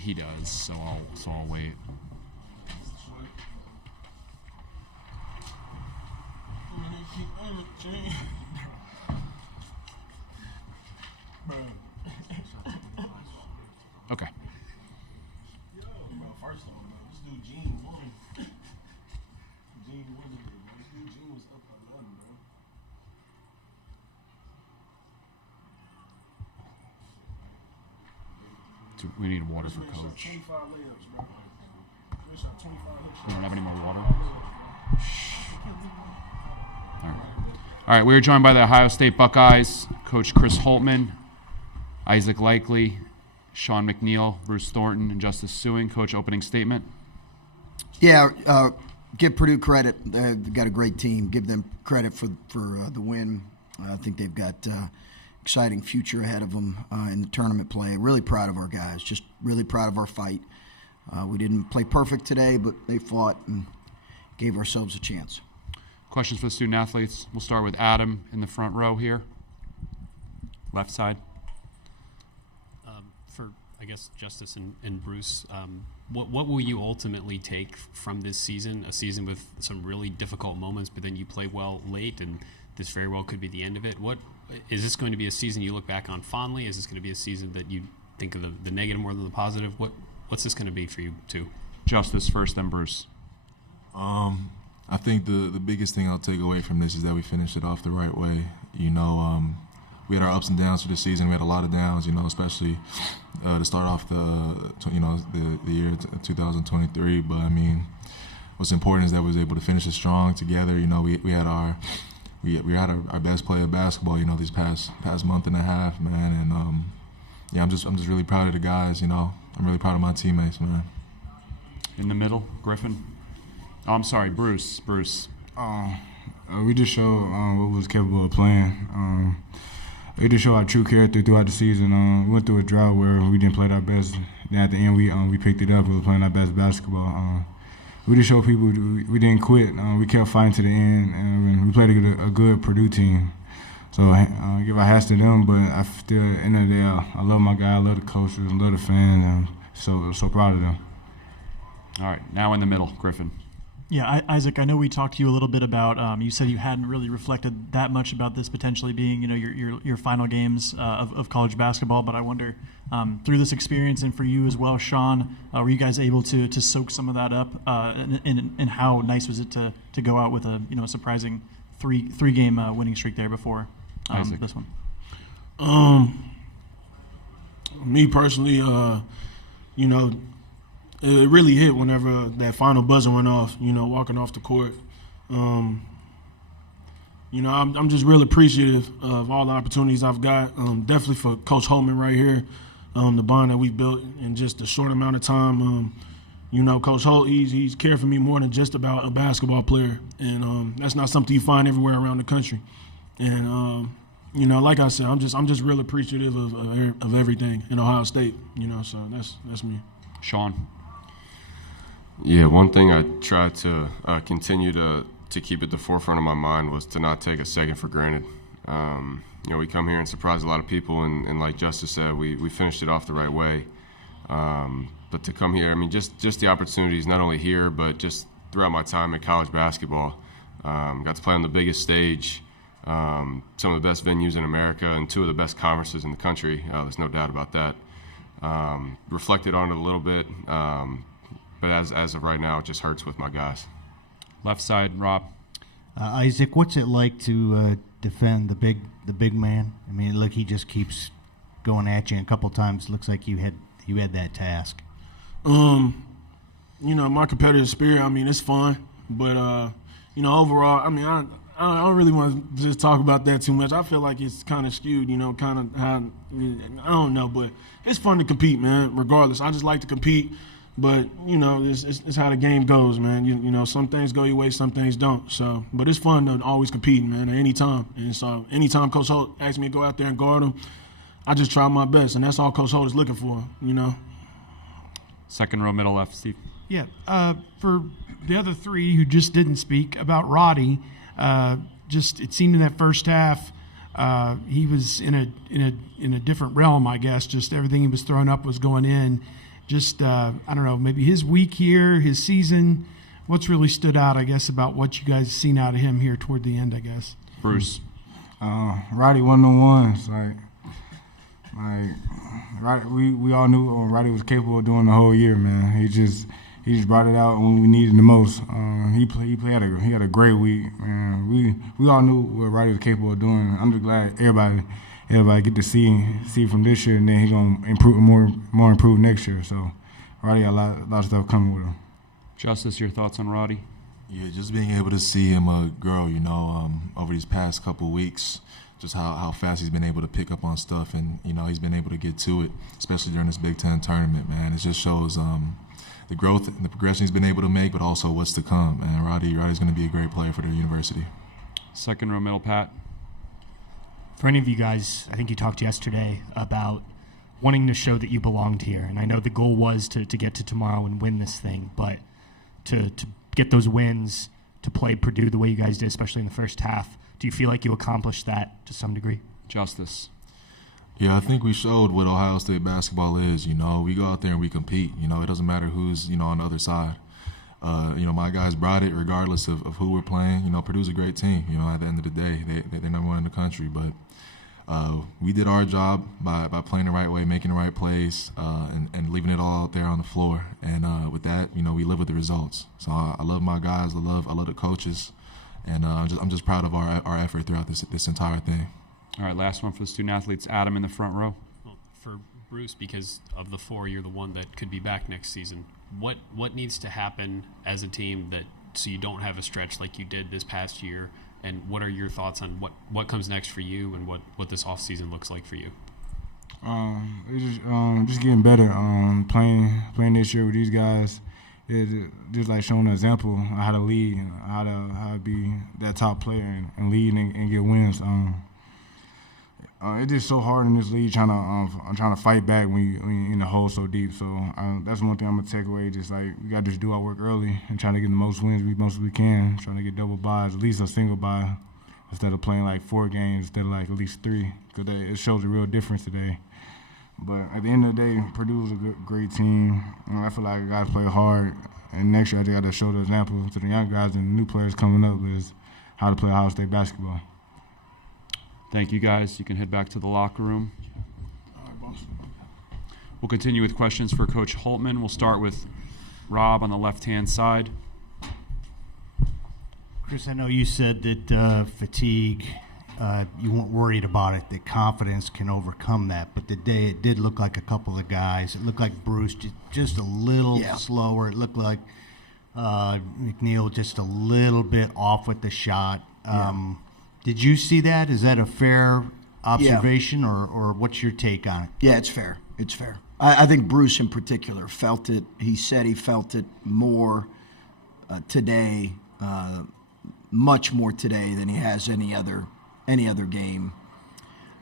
he does, so I'll wait. Okay. We need water for coach. We don't have any more water. All right. We are joined by the Ohio State Buckeyes, Coach Chris Holtmann, Isaac Likely, Sean McNeil, Bruce Thornton, and Justice Suing. Coach, opening statement. Yeah, give Purdue credit. They've got a great team. Give them credit for the win. I think they've got exciting future ahead of them in the tournament play. Really proud of our guys. Just really proud of our fight. We didn't play perfect today, but they fought and gave ourselves a chance. Questions for the student athletes. We'll start with Adam in the front row here, left side. For, I guess, Justice and Bruce, what will you ultimately take from this season? A season with some really difficult moments, but then you play well late, and this very well could be the end of it. What is this going to be a season you look back on fondly? Is this going to be a season that you think of the negative more than the positive? What's this going to be for you two? Justice first, then Bruce. I think the biggest thing I'll take away from this is that we finished it off the right way. We had our ups and downs for the season. We had a lot of downs, especially to start off the year 2023. But I mean, what's important is that we was able to finish it strong together. We had our best play of basketball. These past month and a half, man. And I'm just really proud of the guys. I'm really proud of my teammates, man. In the middle, Griffin. Oh, I'm sorry, Bruce. We just showed what we was capable of playing. We just showed our true character throughout the season. We went through a drought where we didn't play our best. Then at the end, we picked it up. We were playing our best basketball. We just showed people we didn't quit. We kept fighting to the end, and we played a good Purdue team. So I give our hats to them, but I still, at the end of the day, I love my guy, I love the coaches, I love the fans, and so proud of them. All right, now in the middle, Griffin. Yeah, Isaac, I know we talked to you a little bit about, you said you hadn't really reflected that much about this potentially being, your final games of college basketball, but I wonder, through this experience and for you as well, Sean, were you guys able to soak some of that up, and how nice was it to go out with a surprising three-game winning streak there before this one? Me personally, it really hit whenever that final buzzer went off, walking off the court. I'm just real appreciative of all the opportunities I've got, definitely for Coach Holtmann right here, the bond that we built in just a short amount of time. Coach Holt, he's cared for me more than just about a basketball player, and that's not something you find everywhere around the country. And, like I said, I'm just real appreciative of everything in Ohio State, so that's me. Sean. Yeah, one thing I tried to continue to keep at the forefront of my mind was to not take a second for granted. We come here and surprise a lot of people, and like Justice said, we finished it off the right way. But to come here, I mean, just the opportunities, not only here, but just throughout my time in college basketball. Got to play on the biggest stage, some of the best venues in America, and two of the best conferences in the country. There's no doubt about that. Reflected on it a little bit. But as of right now, it just hurts with my guys. Left side, Rob. Isaac, what's it like to defend the big man? I mean, look, he just keeps going at you, and a couple times looks like you had that task. My competitive spirit, I mean, it's fun, but overall, I mean, I don't really want to just talk about that too much. I feel like it's kind of skewed, kind of how, I don't know, but it's fun to compete, man, regardless. I just like to compete. But, it's how the game goes, man. Some things go your way, some things don't. So, but it's fun to always compete, man, at any time. And so anytime Coach Holt asks me to go out there and guard him, I just try my best. And that's all Coach Holt is looking for, Second row, middle left, Steve. Yeah, for the other three who just didn't speak about Roddy, it seemed in that first half he was in a different realm, I guess. Just everything he was throwing up was going in. Just I don't know, maybe his week here, his season. What's really stood out, I guess, about what you guys have seen out of him here toward the end, I guess? Bruce. Roddy one-on-ones. Roddy, we all knew what Roddy was capable of doing the whole year, man. He just brought it out when we needed the most. He had a great week, man. We all knew what Roddy was capable of doing. I'm just glad everybody get to see from this year, and then he's gonna improve more improve next year. So Roddy got a lot of stuff coming with him. Justice, your thoughts on Roddy? Yeah, just being able to see him grow, over these past couple of weeks, just how fast he's been able to pick up on stuff, and he's been able to get to it, especially during this Big Ten tournament. Man, it just shows the growth and the progression he's been able to make, but also what's to come. And Roddy's going to be a great player for their university. Second row middle, Pat. For any of you guys, I think you talked yesterday about wanting to show that you belonged here, and I know the goal was to get to tomorrow and win this thing, but to get those wins, to play Purdue the way you guys did, especially in the first half, do you feel like you accomplished that to some degree? Justice. Yeah, I think we showed what Ohio State basketball is. We go out there and we compete. It doesn't matter who's on the other side. My guys brought it regardless of who we're playing. Purdue's a great team. At the end of the day, they're number one in the country. But we did our job by playing the right way, making the right plays, and leaving it all out there on the floor. And with that, we live with the results. So I love my guys. I love the coaches, and I'm just proud of our effort throughout this entire thing. All right, last one for the student athletes. Adam in the front row. Well, for Bruce, because of the four, you're the one that could be back next season. What needs to happen as a team so you don't have a stretch like you did this past year? And what are your thoughts on what comes next for you, and what this offseason looks like for you? It's just getting better. Playing this year with these guys is just like showing an example of how to lead, how to be that top player and lead and get wins. It's just so hard in this league trying to fight back when you're in the hole so deep. So that's one thing I'm gonna take away. Just like we gotta just do our work early and trying to get the most wins we can. Trying to get double byes, at least a single bye, instead of playing like 4 games instead of like at least 3, because it shows a real difference today. But at the end of the day, Purdue's a great team. I feel like guys play hard, and next year I just got to show the example to the young guys and the new players coming up is how to play Ohio State basketball. Thank you, guys. You can head back to the locker room. We'll continue with questions for Coach Holtmann. We'll start with Rob on the left-hand side. Chris, I know you said that fatigue, you weren't worried about it, that confidence can overcome that. But today it did look like a couple of guys. It looked like Bruce just a little slower. It looked like McNeil just a little bit off with the shot. Did you see that? Is that a fair observation, or what's your take on it? Yeah, it's fair. It's fair. I think Bruce in particular felt it. He said he felt it more today, much more today than he has any other game.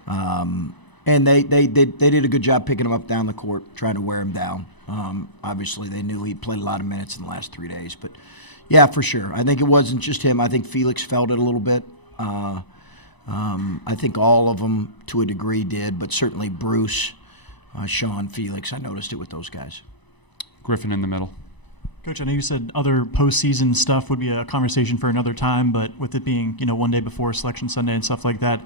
And they did a good job picking him up down the court, trying to wear him down. Obviously, they knew he played a lot of minutes in the last 3 days. But, yeah, for sure. I think it wasn't just him. I think Felix felt it a little bit. I think all of them, to a degree, did, but certainly Bruce, Sean, Felix, I noticed it with those guys. Griffin in the middle. Coach, I know you said other postseason stuff would be a conversation for another time, but with it being, one day before Selection Sunday and stuff like that,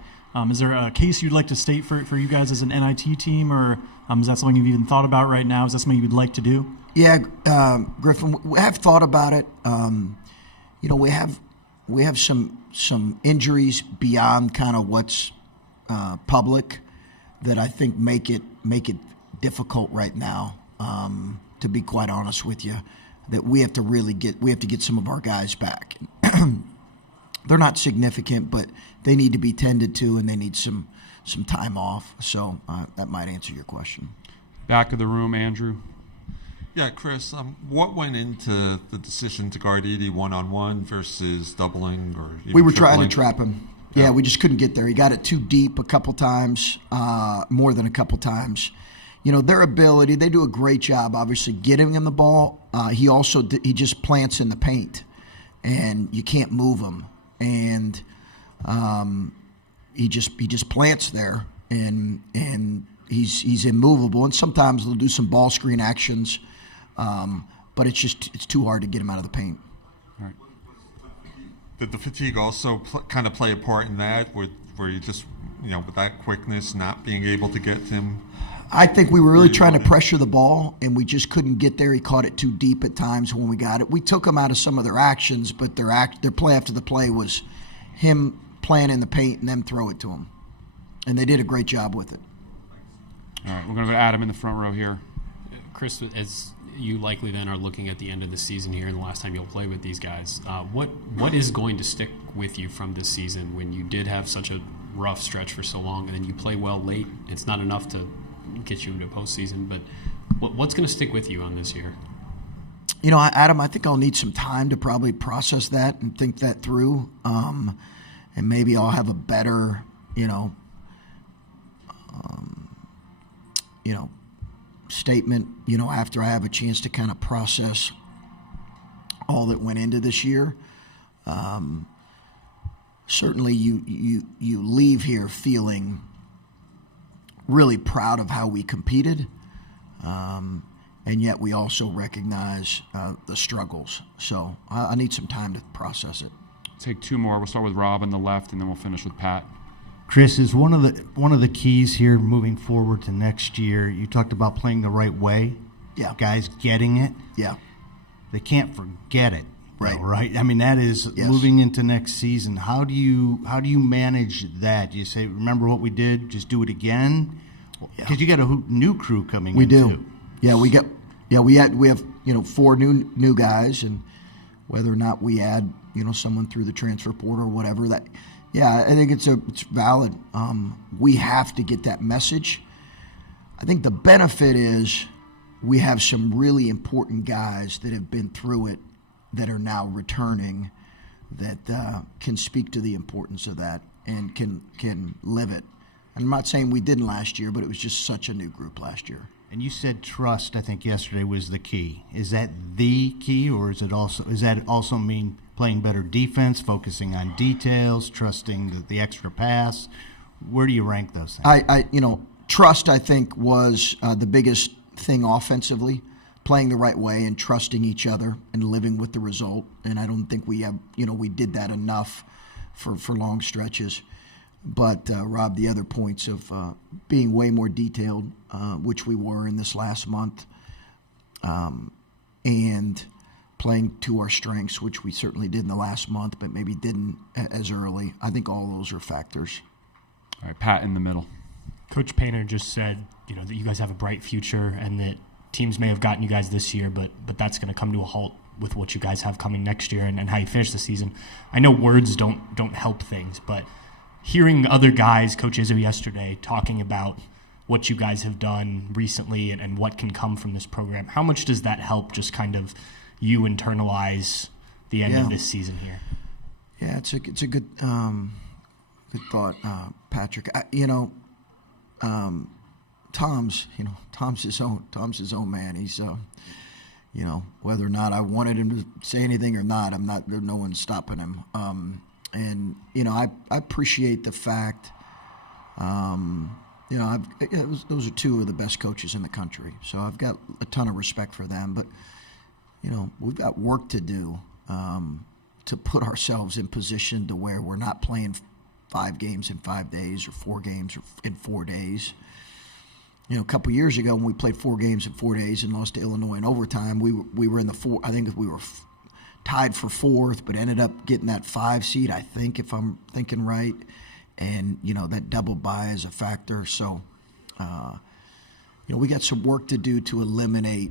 is there a case you'd like to state for you guys as an NIT team, or is that something you've even thought about right now? Is that something you'd like to do? Yeah, Griffin, we have thought about it. We have some injuries beyond kind of what's public that I think make it difficult right now. To be quite honest with you, that we have to get some of our guys back. They're not significant, but they need to be tended to, and they need some time off. So that might answer your question. Back of the room, Andrew. Yeah, Chris, what went into the decision to guard Edey one-on-one versus doubling or even We were tripling? trying to trap him. Yeah, we just couldn't get there. He got it too deep a couple times, more than a couple times. Their ability, they do a great job, obviously, getting him the ball. He just plants in the paint, and you can't move him. And he just plants there, and he's immovable, and sometimes they'll do some ball screen actions, but it's too hard to get him out of the paint. All right. Did the fatigue also kind of play a part in that, where you just, with that quickness, not being able to get him? I think we were really trying to pressure the ball, and we just couldn't get there. He caught it too deep at times when we got it. We took him out of some of their actions, but their play after the play was him playing in the paint and them throw it to him. And they did a great job with it. All right, we're going to go to Adam in the front row here. Chris, as you likely then are looking at the end of the season here and the last time you'll play with these guys, what is going to stick with you from this season when you did have such a rough stretch for so long and then you play well late? It's not enough to get you into postseason, but what's going to stick with you on this year? Adam, I think I'll need some time to probably process that and think that through, and maybe I'll have a better, statement, after I have a chance to kind of process all that went into this year. Certainly you leave here feeling really proud of how we competed, and yet we also recognize the struggles. So I need some time to process it. Take two more. We'll start with Rob on the left, and then we'll finish with Pat. Chris, is one of the keys here moving forward to next year. You talked about playing the right way. Yeah. Guys getting it. Yeah. They can't forget it. Right. Though, right. I mean, that is Yes. moving into next season. How do you manage that? Do you say, remember what we did, just do it again? Because you got a new crew coming. We in do. Too. Yeah, we have 4 new guys, and whether or not we add someone through the transfer portal or whatever, that. Yeah, I think it's valid. We have to get that message. I think the benefit is we have some really important guys that have been through it that are now returning that can speak to the importance of that and can live it. I'm not saying we didn't last year, but it was just such a new group last year. And you said trust, I think yesterday was the key. Is that the key, or does that also mean playing better defense, focusing on details, trusting the extra pass? Where do you rank those things? Trust, I think, was the biggest thing offensively, playing the right way and trusting each other and living with the result. And I don't think we did that enough for long stretches. But, Rob, the other points of being way more detailed, which we were in this last month, and playing to our strengths, which we certainly did in the last month, but maybe didn't as early. I think all those are factors. All right, Pat in the middle. Coach Painter just said, that you guys have a bright future and that teams may have gotten you guys this year, but that's going to come to a halt with what you guys have coming next year and how you finish the season. I know words don't help things, but hearing other guys, Coach Izzo yesterday, talking about what you guys have done recently and what can come from this program, how much does that help just kind of you internalize the end of this season here? Yeah, it's a good thought, Patrick. Tom's his own man. He's whether or not I wanted him to say anything or not, no one's stopping him. And I appreciate the fact. Those are two of the best coaches in the country, so I've got a ton of respect for them. But we've got work to do to put ourselves in position to where we're not playing 5 games in 5 days or 4 games in 4 days. A couple years ago when we played 4 games in 4 days and lost to Illinois in overtime, we were in the I think we were tied for 4th, but ended up getting that 5 seed, I think, if I'm thinking right. And, that double bye is a factor. So, we got some work to do to eliminate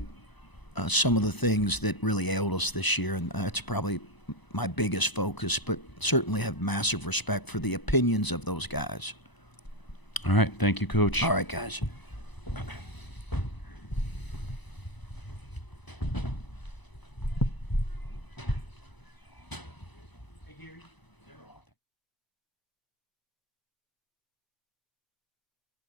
some of the things that really ailed us this year. And that's probably my biggest focus, but certainly have massive respect for the opinions of those guys. All right. Thank you, Coach. All right, guys. Okay.